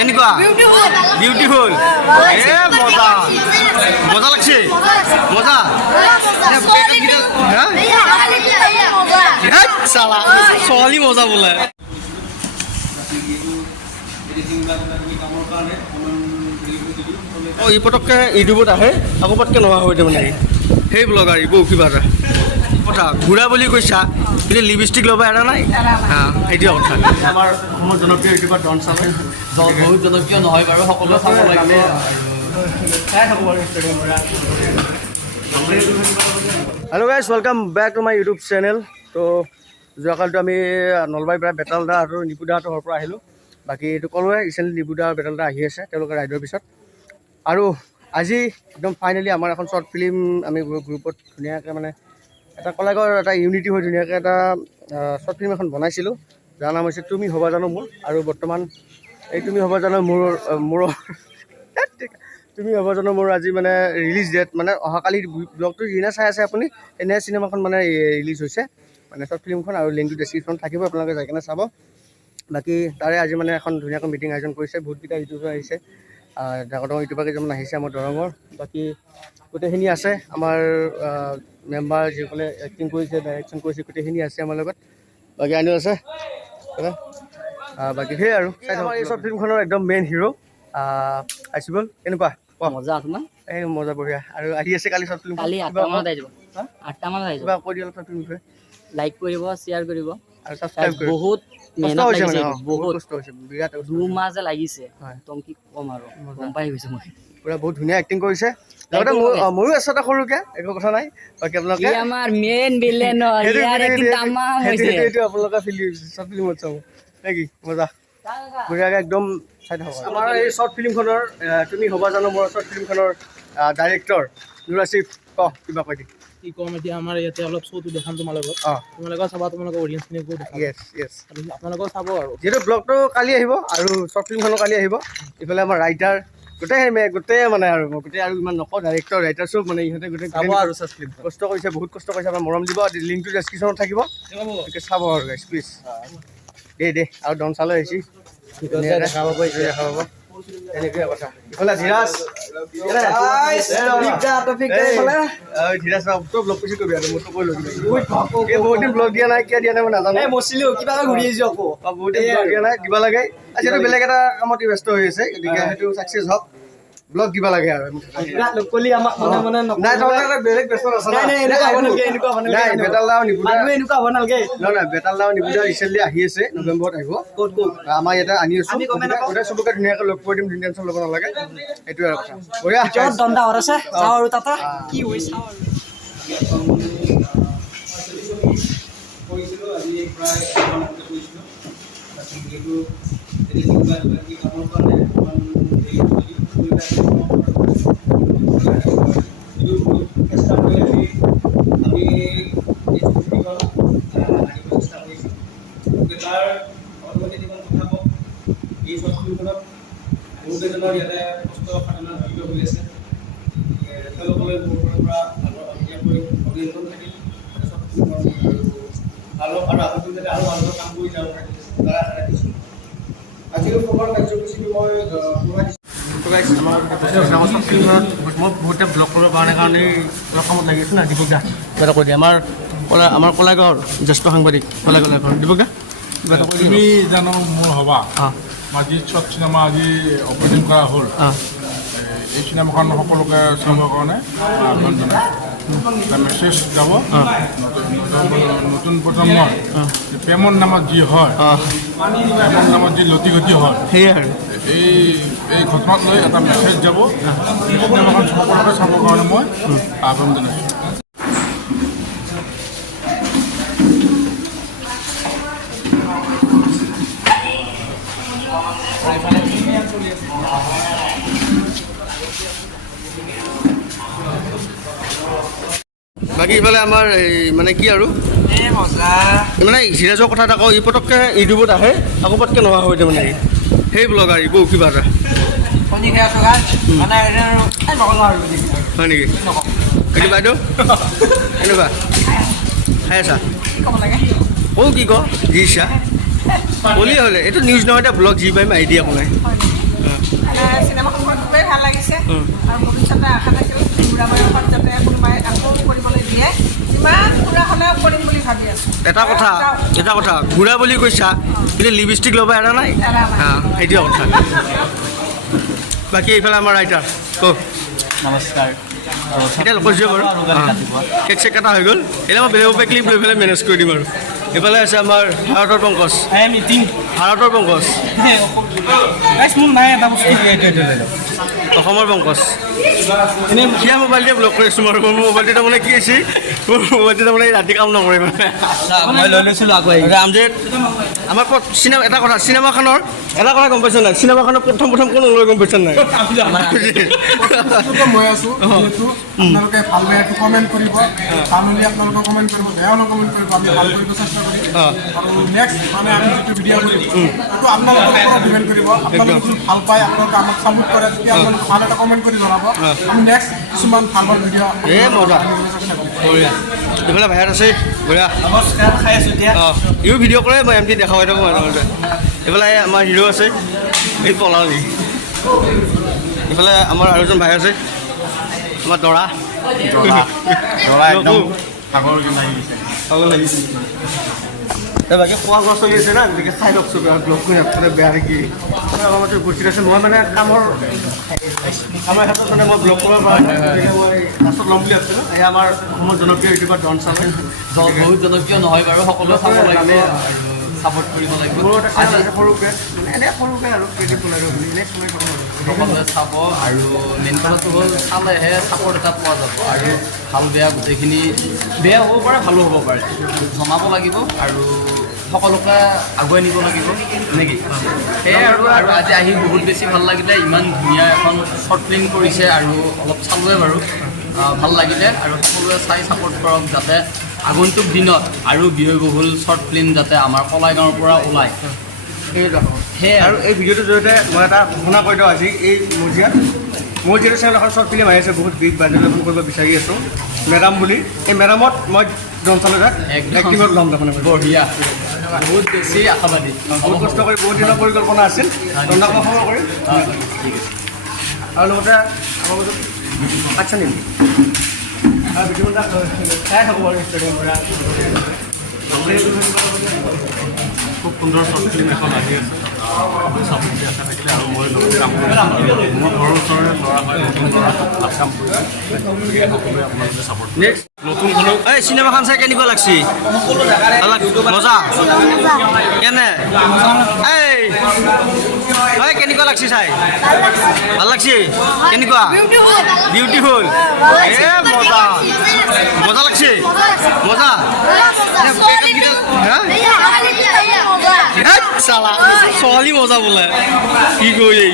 কেনেকুৱা বিউটিফুল মজা মজা লাগছে মজা চালা ছোৱালী মজা বোলে অঁ ই পটককৈ ইউটিউবত আহে আকৌ পটকৈ নোহোৱা হৈ যাব মানে সেই ব্লগাৰ এইবোৰ কিবা এটা কথা ঘূৰা বুলি কৈছা কিন্তু লিপষ্টিক ল'ব এৰা নাই সেইটোৱে কথা আমাৰ অসমৰ জনপ্ৰিয় ইউটিউবাৰ ডন চালে বহুত জনপ্ৰিয় নহয় বাৰু সকলোৱে চাব লাগে চাই থাকোঁ বাৰু hello' guys welcome back to my YouTube channel তো যোৱাকালিতো আমি নলবাৰীৰ পৰা বেতালদা আৰু নিপুদাহঁতৰ ঘৰৰ পৰা আহিলোঁ বাকী এইটো ক'লোৱে ৰিচেণ্টলি নিপুদা আৰু বেতালদা আহি আছে তেওঁলোকে ৰাইডৰ পিছত আৰু আজি একদম ফাইনেলি আমাৰ এখন শ্বৰ্ট ফিল্ম আমি গ্ৰুপত ধুনীয়াকৈ মানে এটা কলাগৰ এটা ইউনিটি হৈ ধুনীয়াকৈ এটা শ্বৰ্ট ফিল্ম এখন বনাইছিলোঁ যাৰ নাম হৈছে তুমি হ'বা জানো মোৰ আৰু বৰ্তমান এই তুমি হ'বা জানো মোৰ তুমি হ'বা জানো মোৰ আজি মানে ৰিলিজ ডেট মানে অহাকালি ব্লগটো যিদিনা চাই আছে আপুনি এনে চিনেমাখন মানে ৰিলিজ হৈছে মানে শ্বৰ্ট ফিল্মখন আৰু লিংকটো ডেছক্ৰিপশ্যনত থাকিব আপোনালোকে যাই কিনে চাব বাকী তাৰে আজি মানে এখন ধুনীয়াকৈ মিটিং আয়োজন কৰিছে বহুতকেইটা ইউটিউবাৰ আহিছে ডাঙৰ ডাঙৰ ইউটিউবাৰ কেইজনমান আহিছে আমাৰ দৰঙৰ বাকী গোটেইখিনি আছে আমাৰ মেম্বাৰ যিসকলে এক্টিং কৰিছে ডাইৰেকশ্যন কৰিছে গোটেইখিনি আছে আমাৰ লগত বাকী আনিও আছে বাকী সেই আৰু আমাৰ এই শ্বৰ্ট ফিল্মখনৰ একদম মেইন হিৰ' আইচিবল কেনেকুৱা মজা আছে না এই মজা বঢ়িয়া আৰু আহি আছে কালি শ্বৰ্ট ফিল্ম কালি 8টা মানত আহিব 8টা মানত আহিব কিবা কৈ দিয়ক শ্বৰ্ট ফিল্ম বিষয়ে লাইক কৰিব শ্বেয়াৰ কৰিব আৰু ছাবস্ক্ৰাইব কৰিব বহুত মেহনত লাগিছে বহুত কষ্ট হৈছে বিৰাট 2 মাহ যে লাগিছে হয় তম কি কম আৰু গম পাই গৈছে মই পুৰা বহুত ধুনীয়া এক্টিং কৰিছে লগতে ময়ো আছোঁ এটা সৰুকৈ একো কথা নাই বাকী আপোনালোকে ই আমাৰ মেইন ভিলেন ইয়াৰ এক্টিং তামাম হৈছে এইটো আপোনালোকে শ্বৰ্ট ফিল্মত চাব নে কি মজা বঢ়িয়াকৈ একদম চাই থাকক আমাৰ এই শ্বৰ্ট ফিল্মখনৰ তুমি হ'বা জানো মোৰ শ্বৰ্ট ফিল্মখনৰ ডাইৰেক্টৰ নুৰাছিফ কিবা কৈ দি কি কম এতিয়া আমাৰ ইয়াতে অলপ শ্ব'টো দেখাম তোমালোকক তোমালোকেও চাবা তোমালোকৰ অডিয়েঞ্চখিনিকো দেখাম য়েছ আপোনালোকেও চাব আৰু যিহেতু ব্লগটো কালি আহিব আৰু শ্বৰ্ট ফিল্মখনো কালি আহিব ইফালে আমাৰ ৰাইটাৰ গোটেই মানে আৰু গোটেই আৰু ইমান নকওঁ ডাইৰেক্টৰ ৰাইটাৰ চব মানে ইহঁতে গোটেই চাব আৰু শ্বৰ্ট ফিল্ম কষ্ট কৰিছে বহুত কষ্ট কৰিছে আমাৰ মৰম দিব লিংকটো ডেছক্ৰিপশ্যনত থাকিব গতিকে চাব আৰু গাইজ প্লিজ দে আৰু ডন চালৈ আহিছে দেখাব এনেকুৱাই কথা ইফালে ধীৰাজ ধীৰাজ তই ব্লগ পিছত কৰিবি আৰু মোৰতো কৈ ল'বি বহুত দিন ব্লগ দিয়া নাই কিয় দিয়া নাই মই নাজানো মচিলোঁ কিবা ঘূৰি আহিছোঁ আকৌ বহুত দিন ব্লগ দিয়া নাই দিব লাগে যিহেতু বেলেগ এটা কামত ব্যস্ত হৈ আছে গতিকে সেইটো ছাকচেছ হওক ব্লগ দিব লাগে আৰু নাই বেলেগ ব্যস্ত আছে নাই বেতালদা নিপুদা ৰিচেণ্টলি আহি আছে নৱেম্বৰত আহিব আমাৰ ইয়াতে আনি আছোঁ গোটেই চবকে ধুনীয়াকৈ লগ কৰি দিম টেনশ্যন ল'ব নালাগে সেইটোৱে আৰু কথা বঢ়িয়া মই বহুতে ব্লগ কৰিবৰ কাৰণে ব্লগ কামত লাগি আছোঁ না দীপক দা কিবা এটা কৈ দিয়ে আমাৰ কলাগাঁৱৰ জ্যেষ্ঠ সাংবাদিক কলাগাঁৱৰ দীপক দা কিবা এটা কৈ দিয়ে তুমি জানো মোৰ হ'বা আজি শ্বৰ্ট চিনেমা আজি অপেনিং কৰা হ'ল এই চিনেমাখন সকলোকে চাবৰ কাৰণে এটা মেছেজ যাব নতুন প্ৰজন্মৰ প্ৰেমৰ নামত যি হয় প্ৰেমৰ নামত যি লতি গতি হয় সেয়াই আৰু এই ঘটনাক লৈ এটা মেছেজ যাব চিনেমাখন সকলোকে চাবৰ কাৰণে মই আহ্বান জনাইছোঁ বাকী ইফালে আমাৰ এই মানে কি আৰু মানে ধীৰাজৰ কথা এটা কওঁ ই পটককৈ ইউটিউবত আহে আকৌ পটকৈ নোহোৱা হৈ যায় মানে সেই ব্লগাৰ এইবোৰ কিবা এটা হয় নেকি এইটো বাইদেউ এনেকুৱা খাই আছা কি ক যি ইচ্ছা ক'লেই হ'লে এইটো নিউজ নহয় এতিয়া ব্লগ যি পাৰিম আইডিয়া বনাই এটা আশা থাকিল বুঢ়া বয়সত যাতে কোনোবাই আকৌ কৰিবলৈ দিয়ে যিমান বুঢ়া হ'লেও কৰিম বুলি ভাবি আছোঁ এটা কথা ঘূৰা বুলি কৈছা কিন্তু লিপষ্টিক ল'ব এৰা নাই সেইটোৱে কথা বাকী এইফালে আমাৰ ৰাইটাৰ কওক নমস্কাৰ এতিয়া কৈছোঁ বাৰু কেক চেক কটা হৈ গ'ল এতিয়া মই বেলেগ ক্লিপ লৈ পেলাই মেনেজ কৰি দিম আৰু এইফালে আছে আমাৰ ভাৰতৰ পংকজ মোৰ নাই এটা বস্তু অসমৰ পংকজ এনেই সিয়া মোবাইলটোৱে ব্লক কৰি আছোঁ বাৰু মোৰ মোবাইলটো তাৰমানে কি হৈছে মোৰ মোবাইলটো তাৰমানে ৰাতি কাম নকৰে মানে মই লৈ লৈছিলোঁ আকৌ ৰামজেত আমাৰ চিনেমা এটা কথা চিনেমাখনৰ এটা কথা গম পাইছা নাই চিনেমাখনৰ প্ৰথম কোন লৈ গম পাইছা নাই মই আছোঁ যিহেতু আপোনালোকে ভাল বেয়াটো কমেণ্ট কৰিব ভাল হ'লে আপোনালোকে কমেণ্ট কৰিব বেয়া হ'লেও কমেণ্ট কৰিব আমি ভাল কৰিব চেষ্টা কৰিম আৰু নেক্সট মানে আমি যিটো ভিডিঅ' কৰিম সেইটো আপোনালোকৰ ওপৰত ডিপেণ্ড কৰিব আপোনালোকে যদি ভাল পায় আপোনালোকে আমাক ছাপোৰ্ট কৰে তেতিয়া আপোনালোকে ভাল এটা কমেণ্ট কৰি জনাব আমি নেক্সট কিছুমান ভাল ভাল ভিডিঅ' মজা এইফালে বাহিৰত আছে বঢ়িয়া নমস্কাৰ খাই আছোঁ এতিয়া ইও ভিডিঅ' কৰে মই এমটি দেখা পাই থাকোঁ মাজে মাজে এইফালে আমাৰ হিৰ' আছে এই পলালি এইফালে আমাৰ আৰু এজন ভাই আছে আমাৰ দৰা বাকী খোৱা গছ চলি আছে না গতিকে চাই লওকচোন ব্লগ কৰি আপোনাৰ বেয়া নেকি আমাৰ মতে উপস্থিত আছে মই মানে কামৰ ক্ষেত্ৰত মানে মই ব্লগ কৰিব পৰা নাই গতিকে মই লাষ্টত ল'ম বুলি ভাবিছিলোঁ এই আমাৰ অসমৰ জনপ্ৰিয় ইউটিউবাৰ জন চামে বহুত জনপ্ৰিয় নহয় বাৰু সকলোৱে চাব লাগিব ছাপোৰ্ট কৰিব লাগিব মোৰ এটা চেনেল আছে সৰুকৈ এনেই সৰুকৈ আৰু ক্ৰিকেট বনাই বুলি এনেই সোমাই থাকোঁ সকলোৱে চাব আৰু মেইন কথাটো হ'ল চালেহে ছাপোৰ্ট এটা পোৱা যাব আৰু ভাল বেয়া গোটেইখিনি বেয়া হ'ব পাৰে ভালো হ'ব পাৰে জনাব লাগিব আৰু সকলোকে আগুৱাই নিব লাগিব নেকি সেয়াই আৰু আজি আহি বহুত বেছি ভাল লাগিলে ইমান ধুনীয়া এখন শ্বৰ্ট ফিল্ম কৰিছে আৰু অলপ চালোৱে বাৰু ভাল লাগিলে আৰু সকলোৱে চাই ছাপোৰ্ট কৰক যাতে আগন্তুক দিনত আৰু ব্যয়বহুল শ্বৰ্ট ফিল্ম যাতে আমাৰ কলাইগাঁৱৰ পৰা ওলায় সেয়াই আৰু এই ভিডিঅ'টোৰ জৰিয়তে মই এটা ঘোষণা কৰি দিওঁ আজি এই মজিয়াত মোৰ যিহেতু চেনেল এখন শ্বৰ্ট ফিল্ম আহি আছে বহুত বিগ বাজেট কৰিব বিচাৰি আছোঁ মেডাম বুলি এই মেডামত মই জন চালুজাক এক্টিঙত ল'ম তাৰমানে বঢ়িয়া বহুত বেছি আশাবাদী বহুত কষ্ট কৰি বহুত দিনৰ পৰিকল্পনা আছিল ৰন্ধা খবৰ কৰিম ঠিক আছে আৰু লগতে আমাৰ মাজত আচ্ছা নেকি আৰু ভিডিঅ' চাই থাকোঁ বাৰু ইনষ্টাগ্ৰামৰ পৰা খুব সুন্দৰ শ্বৰ্ট ফিল্ম এখন আহি আছে চাপোৰ্ট দি আশা থাকিলে আৰু মই লগত কাম কৰিম মোৰ ঘৰৰ ওচৰৰে ল'ৰা হয় নতুন ল'ৰা ভাল কাম কৰিছে গতিকে সকলোৱে আপোনালোকে ছাপোৰ্ট নেক্সট নতুন হ'লেও এই চিনেমাখন চাই কেনেকুৱা লাগছি মজা কেনে এই কেনেকুৱা লাগছি চাই ভাল লাগছি কেনেকুৱা বিউটিফুল মজা মজা লাগছি মজা চালা ছোৱালী মজা বোলে কি কৰি